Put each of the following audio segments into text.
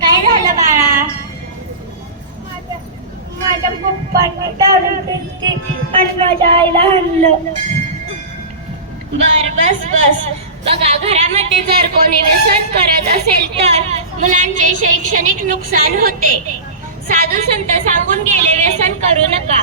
काय झालं बाळा? माझ्या पप्पांनी दारू पिते आणि माझ्या आईला हाणलं बर बस बस. बघा घरामध्ये जर कोणी व्यसन करत असेल तर मुलांचे शैक्षणिक नुकसान होते. साधू संत सांगून गेले व्यसन करू नका.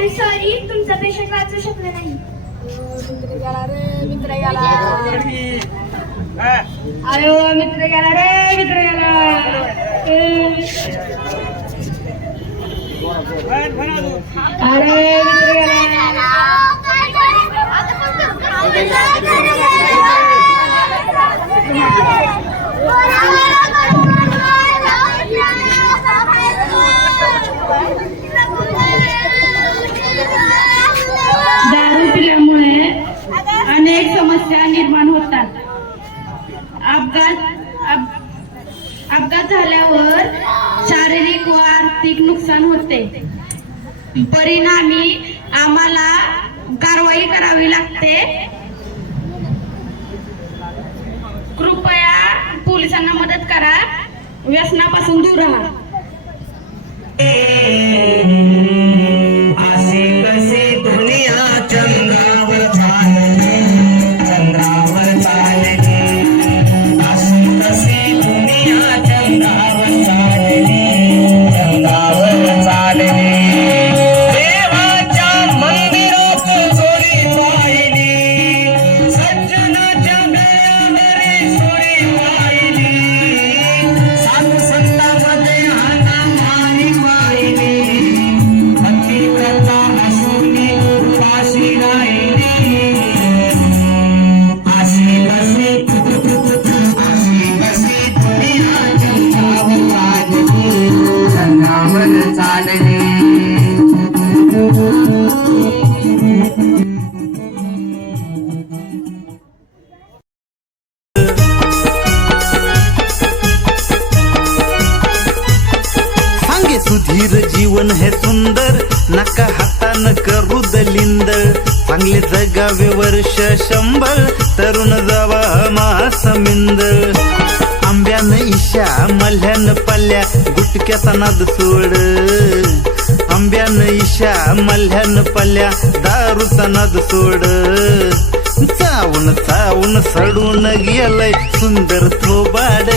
आय एम सॉरी तुमचा पेशंट वाचू शकला नाही. अयो मित्र गेला रे मित्र गेला अरे मित्र गेला झाल्यावर शारीरिक व आर्थिक नुकसान होते. परिणामी आम्हाला कारवाई करावी लागते. कृपया पोलिसांना मदत करा. व्यसनापासून दूर राहा. सुधीर जीवन हे सुंदर. नका हातान करू दलिंद चांगले जगावे वर्ष शंभर. तरुण जावा मासमिंद आंब्यानं इशा मल्ह्यानं पल्ल्या गुटक्याचा नाद सोड आंब्यान इशा मल्ह्यान पल्ल्या दारूचा नाद सोड. चावून चावून सडून गेलंय सुंदर सुंदर थोबाड.